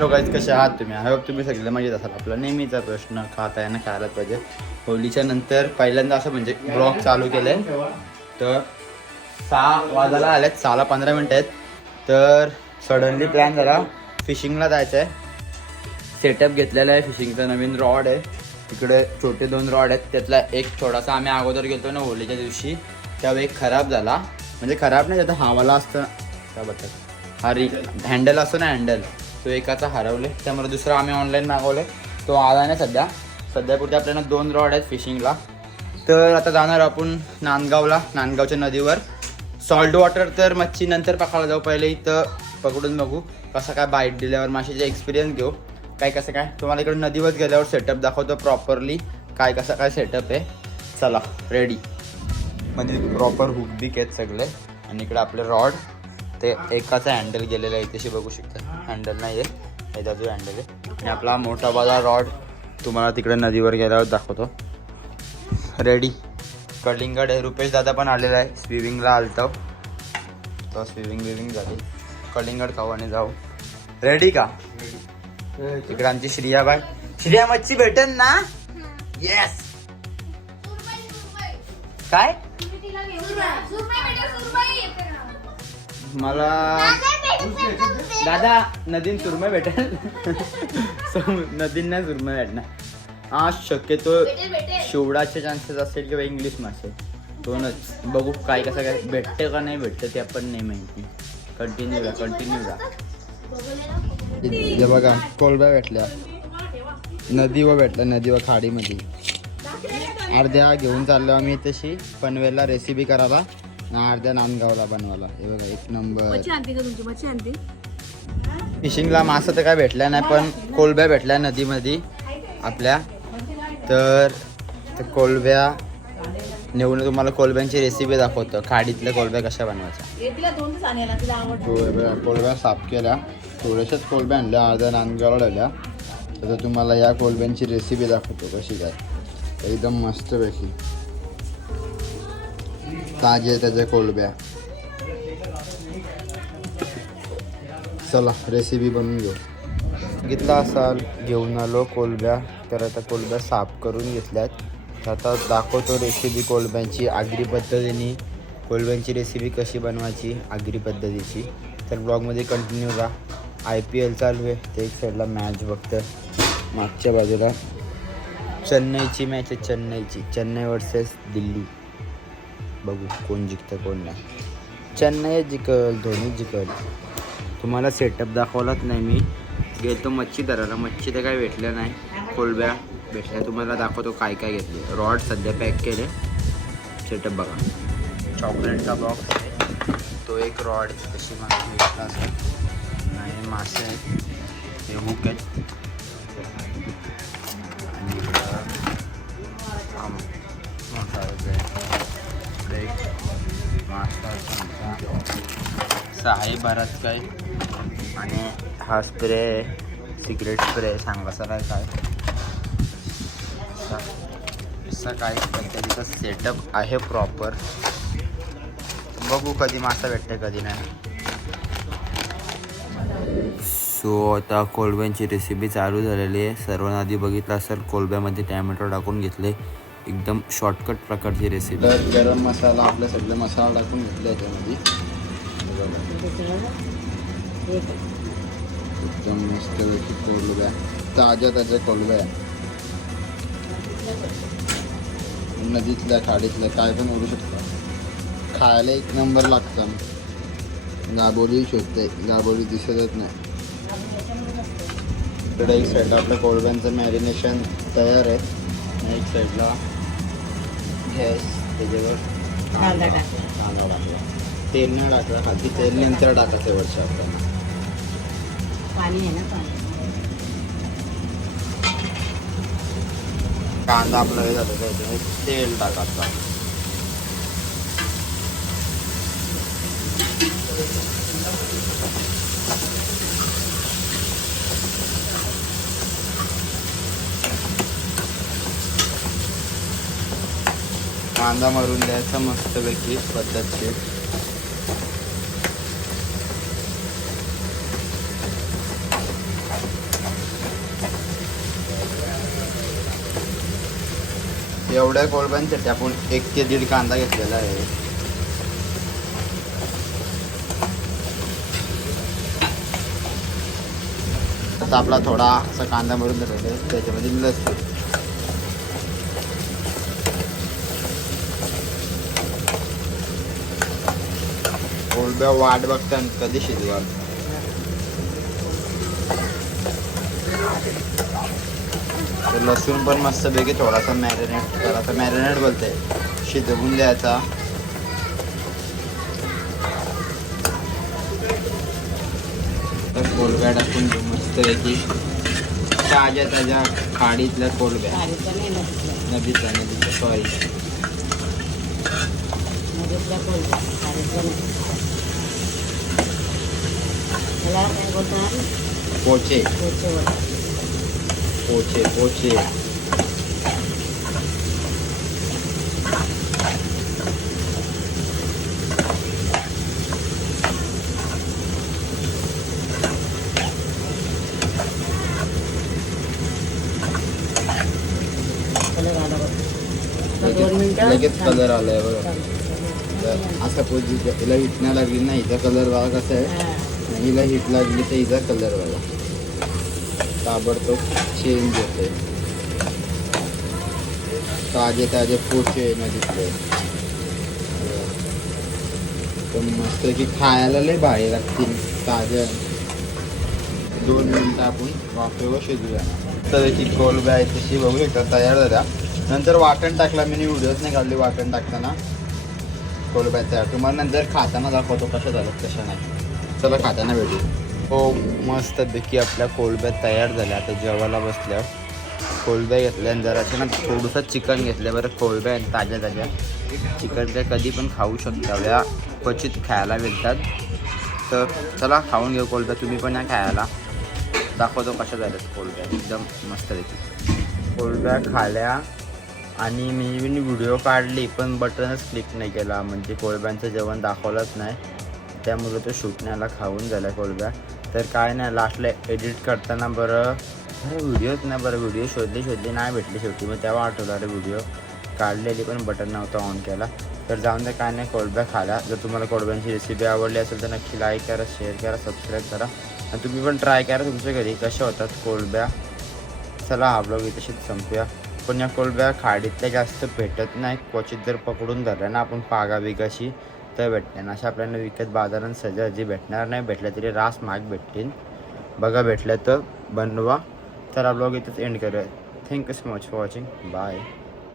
तो गाईज कसे आहात तुम्ही? आय होप तुम्ही सगळे मजेत असाल. आपला नेहमीचा प्रश्न खाताय ना, खायलाच पाहिजे. होलीच्या नंतर पहिल्यांदा असं म्हणजे ब्लॉग चालू केलंय. तर 6 वाजायला आलेत, 6ला 15 मिनिटं आहेत. तर सडनली प्लॅन झाला फिशिंगला जायचं आहे. सेटअप घेतलेला आहे फिशिंगचा, नवीन रॉड आहे इकडे. छोटे 2 रॉड आहेत, त्यातला एक थोडासा आम्ही अगोदर गेलो ना होलीच्या दिवशी, त्यावेळी एक खराब झाला. म्हणजे खराब नाही, त्याचा हावाला असतं त्याबद्दल हा हँडल असतो ना, हँडल तो एकाचा हरवले. त्यामुळे दुसरा आम्ही ऑनलाईन मागवले, तो आला नाही सध्या पुढे आपल्याला 2 रॉड आहेत फिशिंगला. तर आता जाणार आपण नांदगावच्या नदीवर. सॉल्ट वॉटर तर मच्छी नंतर पकडायला जाऊ, पहिले इथं पकडून बघू कसं काय बाईट दिल्यावर माशाचे एक्सपिरियन्स घेऊ काय कसं काय. तुम्हाला इकडे नदीवर गेल्यावर सेटअप दाखवतो प्रॉपरली काय कसं काय सेटअप आहे. चला रेडी. म्हणजे प्रॉपर हुक बिक आहेत सगळे. आणि इकडे आपले रॉड, ते एकाचा हँडल गेलेला आहे इथे बघू शकता. हँडल नाही आहे, याचा जो हँडल आहे. आणि आपला मोठा बाजा रॉड तुम्हाला तिकडे नदीवर गेल्यावर दाखवतो. रेडी. कलिंगड आहे, रुपेश दादा पण आलेला आहे, स्विमिंगला आलतो तो. स्विमिंग झाली, कलिंगड खाऊ आणि जाऊ. रेडी का? तिकडे आमची श्रिया मच्छी भेटेल ना? येस. काय मला दादा नदीन सुरमई भेटेल. नदीन नाही सुरमई भेटणार. हा शक्यतो शिवडाचे चान्सेस असेल किंवा इंग्लिश मासे, दोनच. बघू काय कसं काय भेटते का नाही भेटते ते आपण नाही माहिती. कंटिन्यू जा. हे बघा कोलब्या भेटल्या, नदीवर भेटल्या, नदीवर खाडीमध्ये. अर्ध्या घेऊन चाललो आम्ही तशी पनवेलला रेसिपी करायला, अर्ध्या नांदगावला बनवायला. हे बघा एक नंबर. फिशिंगला मासा तर काय भेटल्या नाही, पण कोलब्या भेटल्या नदीमध्ये आपल्या. तर कोलब्या नेऊन तुम्हाला कोलब्यांची रेसिपी दाखवतो, खाडीतल्या कोलब्या कशा बनवायच्या. कोलब्या साफ केल्या, थोड्याशाच कोलब्या आणल्या, अर्ध्या नांदगावला ठेवल्या. तर तुम्हाला या कोलब्यांची रेसिपी दाखवतो कशी काय. एकदम मस्त पैकी ताजे त्याच्या कोलब्या. चला रेसिपी बनवून घेऊ. बघितला असाल घेऊन आलो कोलब्या. तर आता कोलब्या साफ करून घेतल्यात. तर आता दाखवतो रेसिपी कोलब्यांची आगरी पद्धतीने. कोलब्यांची रेसिपी कशी बनवायची आगरी पद्धतीची. तर ब्लॉगमध्ये कंटिन्यू राहा. IPL चालू आहे, ते एक साईडला मॅच बघतं. मागच्या बाजूला चेन्नईची मॅच आहे, चेन्नई वर्सेस दिल्ली. बघू कोण जिंकतं कोण नाही. चेन्नई जिंकल, धोनी जिंकल. तुम्हाला सेटअप दाखवलाच नाही मी. गेलो मच्छी धरायला, मच्छी तर काय भेटल्या नाही. कोलब्या भेटल्या. तुम्हाला दाखवतो काय काय घेतले. रॉड सध्या पॅक केले. सेटअप बघा, चॉकलेटचा बॉक्स आहे तो, एक रॉड तशी मासे घेतला असेल. आणि मासे आहेत, हे हुक आहेत. आणि मोठा आहे बराच काय. आणि हा स्प्रे, सिक्रेट स्प्रे सांगा सर काय असा काय पद्धतीचा सेटअप आहे प्रॉपर. बघू कधी मासा भेटते कधी नाही. सो आता कोलब्यांची रेसिपी चालू झालेली आहे. सर्वांना आधी बघितलं असेल कोलब्यामध्ये टॅमॅटो टाकून घेतले. एकदम शॉर्टकट प्रकारची रेसिपी. गरम मसाला, आपले सगळे मसाला टाकून घेतले त्यामध्ये. एकदम मस्तपैकी कोलब्या, ताज्या कोलब्या, नदीतल्या खाडीतल्या काय पण ओढू शकता. खायला एक नंबर लागतं. गाबोली शोधते, गाबोली दिसतच नाही. इकडे एक साईडला आपल्या कोलब्यांचं मॅरिनेशन तयार आहे. एक साईडला गॅस, त्याच्यावर कांदा टाकला. तेल नाही टाकला, खाली तेल नंतर टाकायचं वरच्या आपल्याला. पाणी आहे ना, कांदा आपलं हे झालं त्याच्यामध्ये तेल टाकायचं. कांदा मारून द्यायचा मस्तपैकी पद्धतशीर. एवढ्या कोळंब्यांसाठी आपण 1 ते 1.5 कांदा घेतलेला आहे. आता आपला थोडा असा कांदा भरून झालेला आहे, त्याच्यामध्ये लसूण, कोळंब्या वाट बघताना कधी शिजवाल. तर लसूण पण मस्तपैकी थोडासा मॅरिनेट बोलते शिजवून द्यायचा. तर कोळंब्या टाकून घेऊ मस्तपैकी, ताज्या खाडीतल्या कोळंब्या, नदीच्या सॉरी पोचे पोचे पोचे. लगेच कलर आलाय बरोबर. असं पोझिशन हिला हिट नाही लागली ना, हिचा कलर बघा कसा आहे, हिला हिट लागली तर हिचा कलर बघा ताबडतोब चेंज होते. ताजे पोचे नदीतले पण मस्त की खायला लय भारी लागतील ताज्या. 2 मिनिटं आपण वाफेवर शिजूया. तर की कोळंब्या आहे तशी बघू शकता तयार झाल्या. नंतर वाटण टाकला, मी व्हिडिओच नाही काढली वाटण टाकताना कोळंब्या तयार. तुम्हाला नंतर खाताना दाखवतो कशा झालं कशा नाही. चला खाताना भेटू. हो मस्त पैकी आपल्या कोळंब्या तयार झाल्या. आता जेवायला बसल्यावर कोळंब्या घेतल्या आणि जराशे ना थोडंसं चिकन घेतलं. बरं कोळंब्या आणि ताज्या चिकन काय कधी पण खाऊ शकता, या क्वचित खायला मिळतात. तर चला खाऊन घेऊ कोळंब्या. तुम्ही पण या खायला, दाखवतो कशा झाल्यात कोळंब्या. एकदम मस्त पैकी कोळंब्या खाल्या. आणि मी व्हिडिओ काढली पण बटनच क्लिक नाही केला, म्हणजे कोळंब्यांचं जेवण दाखवलंच नाही, त्यामुळे तो शूट नाही आला. खाऊन झाला कोळंब्या. तर काय नाही लास्टला एडिट करताना बरं व्हिडिओच नाही, व्हिडिओ शोधली नाही भेटली शेवटी. मग तेव्हा आठवलं अरे व्हिडिओ काढलेली पण बटन नव्हता ऑन केला. तर जाऊन द्या, काय नाही कोळंब्या खाल्या. जर तुम्हाला कोळंब्यांची रेसिपी आवडली असेल तर नक्की लाईक करा, शेअर करा, सबस्क्राईब करा आणि तुम्ही पण ट्राय करा तुमच्या घरी कशा होतात कोळंब्या. चला हा ब्लॉग इथेच संपूया. पण या कोळंब्या खाडीतल्या जास्त भेटत नाही, क्वचित जर पकडून धरल्या ना आपण पागा बिगाशी तर भेटते ना. अशा आपल्याला विकत बाजारात सहजासहजी भेटणार नाही, भेटल्या तरी रास महाग भेटतील. बघा भेटल्या तर बनवा. तर हा ब्लॉग इथेच एंड करूया. Thank you so much for watching. Bye.